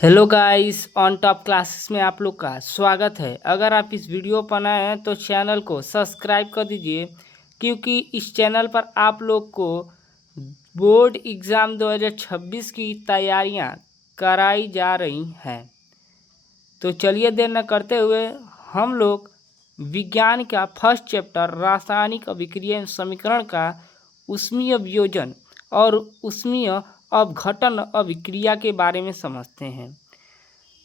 Hello guys, on top classes में आप लोग का स्वागत है। अगर आप इस वीडियो पर नए हैं तो चैनल को सब्सक्राइब कर दीजिए, क्योंकि इस चैनल पर आप लोग को बोर्ड एग्ज़ाम 2026 की तैयारियां कराई जा रही हैं। तो चलिए देर न करते हुए हम लोग विज्ञान का फर्स्ट चैप्टर रासायनिक अभिक्रिया एवं समीकरण का ऊष्मीय वियोजन और ऊष्मीय अपघटन अभिक्रिया के बारे में समझते हैं।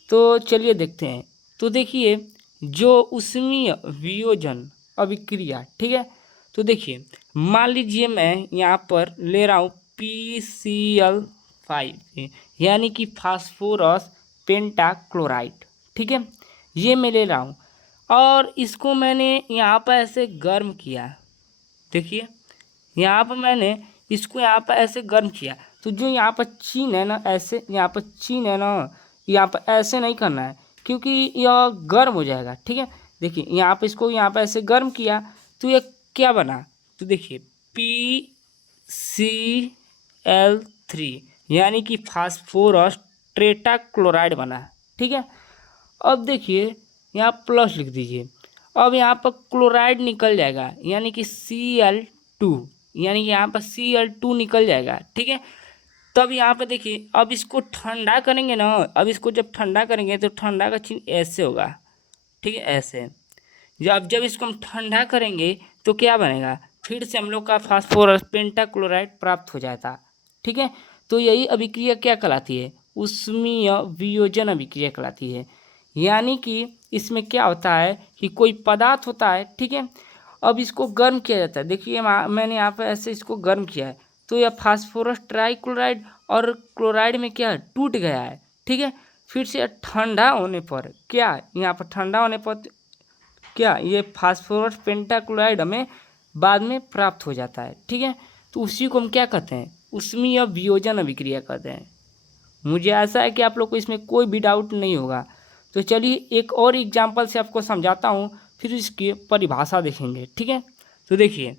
तो चलिए देखते हैं। तो देखिए, जो ऊष्मीय वियोजन अभिक्रिया, ठीक है। तो देखिए, मान लीजिए मैं यहाँ पर ले रहा हूँ PCl5, यानी कि फास्फोरस पेंटाक्लोराइड, ठीक है। ये मैं ले रहा हूँ और इसको मैंने यहाँ पर ऐसे गर्म किया। देखिए, यहाँ पर मैंने इसको यहाँ पर ऐसे गर्म किया, तो जो यहाँ पर चीन है ना, ऐसे यहाँ पर चीन है ना, यहाँ पर ऐसे नहीं करना है, क्योंकि यह गर्म हो जाएगा, ठीक है। देखिए, यहाँ पर इसको यहाँ पर ऐसे गर्म किया तो ये क्या बना। तो देखिए, PCl3 यानी कि फास्फोरस टेट्राक्लोराइड बना, ठीक है। अब देखिए, यहाँ प्लस लिख दीजिए। अब यहाँ पर क्लोराइड निकल जाएगा, यानी कि Cl2, यानी कि यहाँ पर Cl2 निकल जाएगा, ठीक है। तब यहाँ पर देखिए, अब इसको ठंडा करेंगे ना, अब इसको जब ठंडा करेंगे तो ठंडा का चिन्ह ऐसे होगा, ठीक है, ऐसे। जब इसको हम ठंडा करेंगे तो क्या बनेगा, फिर से हम लोग का फास्फोरस पेंटाक्लोराइड प्राप्त हो जाता, ठीक है। तो यही अभिक्रिया क्या कहलाती है, ऊष्मीय वियोजन अभिक्रिया कहलाती है। यानी कि इसमें क्या होता है कि कोई पदार्थ होता है, ठीक है। अब इसको गर्म किया जाता है। देखिए, मैंने यहाँ पर ऐसे इसको गर्म किया है, तो यह फास्फोरस ट्राइक्लोराइड और क्लोराइड में क्या टूट गया है, ठीक है। फिर से ठंडा होने पर क्या, यहाँ पर ठंडा होने पर क्या ये फास्फोरस पेंटाक्लोराइड हमें बाद में प्राप्त हो जाता है, ठीक है। तो उसी को हम क्या कहते हैं, ऊष्मीय वियोजन अभिक्रिया कहते हैं। मुझे आशा है कि आप लोग को इसमें कोई भी डाउट नहीं होगा। तो चलिए एक और एग्जांपल से आपको समझाता हूँ, फिर इसकी परिभाषा देखेंगे, ठीक है। तो देखिए,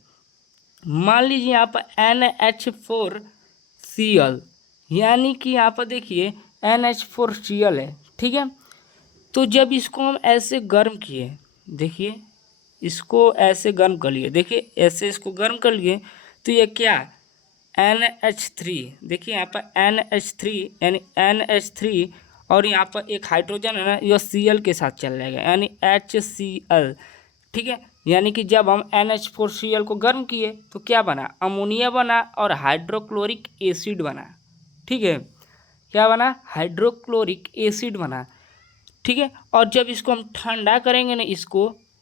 मान लीजिए यहाँ पर NH4Cl, यानी कि यहाँ पर देखिए NH4Cl है, ठीक है। तो जब इसको हम ऐसे गर्म किए, देखिए इसको ऐसे गर्म कर लिए, देखिए ऐसे इसको गर्म कर लिए, तो ये क्या NH3, देखिए यहाँ पर NH3 यानी NH3, और यहाँ पर एक हाइड्रोजन है ना, यह Cl के साथ चल जाएगा, यानी HCl, ठीक है। यानी कि जब हम NH4Cl को गर्म किए तो क्या बना, अमोनिया बना और हाइड्रोक्लोरिक एसिड बना, ठीक है। क्या बना, हाइड्रोक्लोरिक एसिड बना, ठीक है। और जब इसको हम ठंडा करेंगे ना,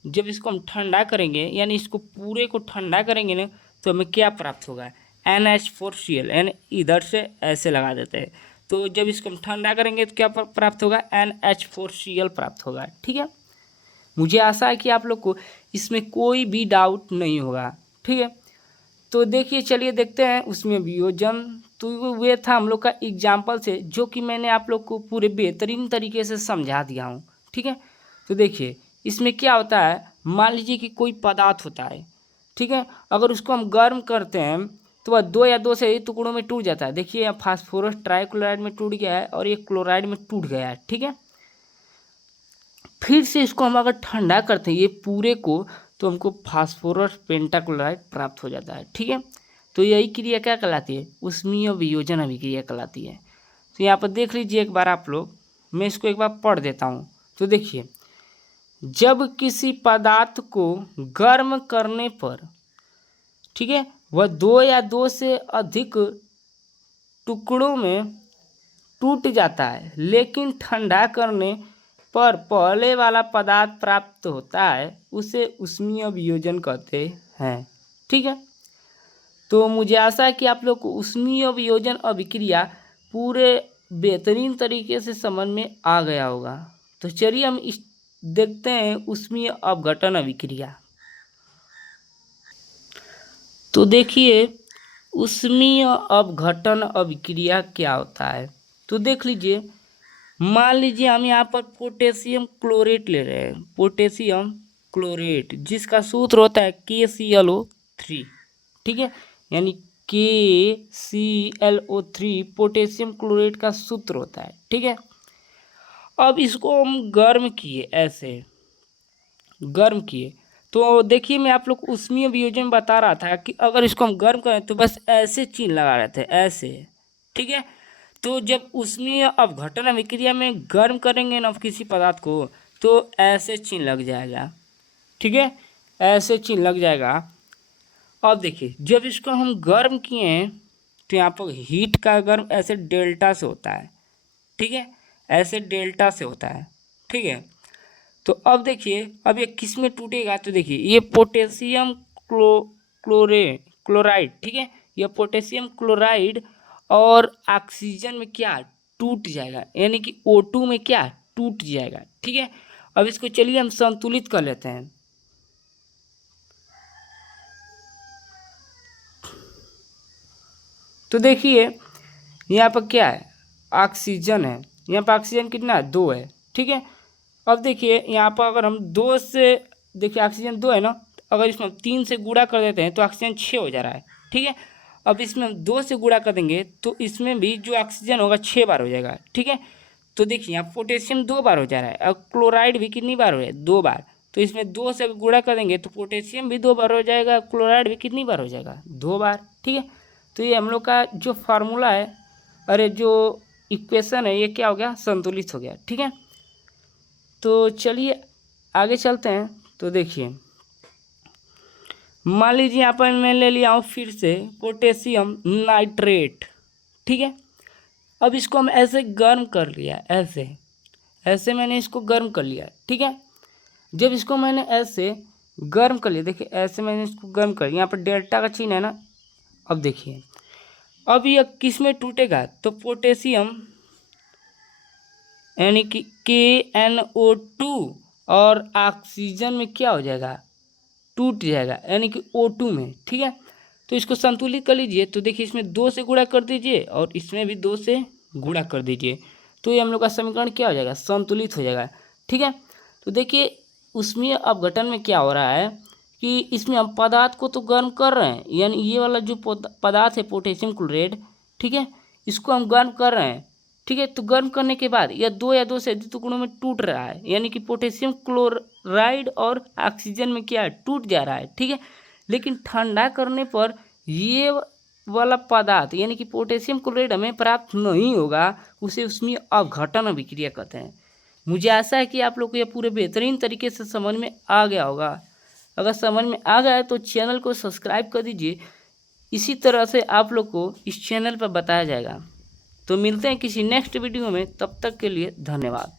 जब इसको हम ठंडा करेंगे, यानी इसको पूरे को ठंडा करेंगे ना, तो हमें क्या प्राप्त होगा, NH4Cl, यानी इधर से ऐसे लगा देते हैं। तो जब इसको हम ठंडा करेंगे तो क्या प्राप्त होगा, NH4Cl प्राप्त होगा, ठीक है। मुझे आशा है कि आप लोग को इसमें कोई भी डाउट नहीं होगा, ठीक है। तो देखिए, चलिए देखते हैं उसमें वियोजन। तो वे था हम लोग का एग्जाम्पल से, जो कि मैंने आप लोग को पूरे बेहतरीन तरीके से समझा दिया हूँ, ठीक है। तो देखिए, इसमें क्या होता है, मान लीजिए कि कोई पदार्थ होता है, ठीक है। अगर उसको हम गर्म करते हैं तो वह दो या दो से टुकड़ों में टूट जाता है। देखिए, यहाँ फास्फोरस ट्राइक्लोराइड में टूट गया है और ये क्लोराइड में टूट गया है, ठीक है। फिर से इसको हम अगर ठंडा करते हैं ये पूरे को, तो हमको फास्फोरस पेंटाक्लोराइड प्राप्त हो जाता है, ठीक है। तो यही क्रिया क्या कहलाती है, ऊष्मीय वियोजन अभिक्रिया कहलाती है। तो यहाँ पर देख लीजिए एक बार आप लोग, मैं इसको एक बार पढ़ देता हूँ। तो देखिए, जब किसी पदार्थ को गर्म करने पर, ठीक है, वह दो या दो से अधिक टुकड़ों में टूट जाता है, लेकिन ठंडा करने पर पहले वाला पदार्थ प्राप्त होता है, उसे ऊष्मीय वियोजन कहते हैं, ठीक है। तो मुझे आशा है कि आप लोग को ऊष्मीय वियोजन अभिक्रिया पूरे बेहतरीन तरीके से समझ में आ गया होगा। तो चलिए हम इस देखते हैं ऊष्मीय अपघटन अभिक्रिया। तो देखिए, ऊष्मीय अपघटन अभिक्रिया क्या होता है। तो देख लीजिए, मान लीजिए हम यहाँ पर पोटेशियम क्लोरेट ले रहे हैं, पोटेशियम क्लोरेट, जिसका सूत्र होता है KClO3, ठीक है। यानी KClO3 पोटेशियम क्लोरेट का सूत्र होता है, ठीक है। अब इसको हम गर्म किए, ऐसे गर्म किए तो देखिए मैं आप लोग को ऊष्मीय वियोजन में बता रहा था कि अगर इसको हम गर्म करें तो बस ऐसे चिन्ह लगा रहे थे, ऐसे, ठीक है। तो जब ऊष्मीय अपघटन अभिक्रिया में गर्म करेंगे ना किसी पदार्थ को तो ऐसे चिन्ह लग जाएगा, ठीक है, ऐसे चिन्ह लग जाएगा। अब देखिए जब इसको हम गर्म किए हैं तो यहाँ पर हीट का गर्म ऐसे डेल्टा से होता है, ठीक है, ऐसे डेल्टा से होता है, ठीक है। तो अब देखिए अब ये किस में टूटेगा, तो देखिए ये पोटेशियम क्लोराइड, ठीक है, ये पोटेशियम क्लोराइड और ऑक्सीजन में क्या टूट जाएगा, यानी कि O2 में क्या टूट जाएगा, ठीक है। अब इसको चलिए हम संतुलित कर लेते हैं। तो देखिए यहाँ पर क्या है, ऑक्सीजन है, यहाँ पर ऑक्सीजन कितना है 2 है, ठीक है। अब देखिए यहाँ पर अगर हम 2 से, देखिए ऑक्सीजन 2 है ना, अगर इसमें हम 3 से गुणा कर देते हैं तो ऑक्सीजन 6 हो जा रहा है, ठीक है। अब इसमें हम 2 से गुणा कर देंगे तो इसमें भी जो ऑक्सीजन होगा 6 बार हो जाएगा, ठीक है। तो देखिए यहाँ पोटेशियम 2 बार हो जा रहा है और क्लोराइड भी कितनी बार हो रहा है 2 बार, तो इसमें 2 से गुणा कर देंगे तो पोटेशियम भी 2 बार हो जाएगा, क्लोराइड भी कितनी बार हो जाएगा 2 बार, ठीक है। तो ये हम लोग का जो फार्मूला है, अरे जो इक्वेशन है, ये क्या हो गया, संतुलित हो गया, ठीक है। तो चलिए आगे चलते हैं। तो देखिए मान लीजिए यहाँ पर मैं ले लिया हूँ फिर से पोटेशियम नाइट्रेट, ठीक है। अब इसको हम ऐसे गर्म कर लिया, ऐसे ऐसे मैंने इसको गर्म कर लिया, ठीक है। जब इसको मैंने ऐसे गर्म कर लिया, देखिए ऐसे मैंने इसको गर्म कर लिया, यहाँ पर डेल्टा का चिन्ह है ना। अब देखिए अब यह किस में टूटेगा, तो पोटेशियम यानी कि KNO2 और ऑक्सीजन में क्या हो जाएगा, टूट जाएगा, यानी कि O2 में, ठीक है। तो इसको संतुलित कर लीजिए, तो देखिए इसमें 2 से गुणा कर दीजिए और इसमें भी 2 से गुणा कर दीजिए, तो ये हम लोग का समीकरण क्या हो जाएगा, संतुलित हो जाएगा, ठीक है। तो देखिए उसमें अपघटन में क्या हो रहा है कि इसमें हम पदार्थ को तो गर्म कर रहे हैं, यानी ये वाला जो पदार्थ है पोटेशियम क्लोराइड, ठीक है, इसको हम गर्म कर रहे हैं, ठीक है। तो गर्म करने के बाद यह 2 या 2 से अधिक टुकड़ों में टूट रहा है, यानी कि पोटेशियम क्लोराइड और ऑक्सीजन में क्या है, टूट जा रहा है, ठीक है। लेकिन ठंडा करने पर ये वाला पदार्थ यानी कि पोटेशियम क्लोराइड हमें प्राप्त नहीं होगा, उसे उसमें अपघटन अभिक्रिया कहते हैं। मुझे आशा है कि आप लोग को यह पूरे बेहतरीन तरीके से समझ में आ गया होगा। अगर समझ में आ गया है तो चैनल को सब्सक्राइब कर दीजिए, इसी तरह से आप लोग को इस चैनल पर बताया जाएगा। तो मिलते हैं किसी नेक्स्ट वीडियो में, तब तक के लिए धन्यवाद।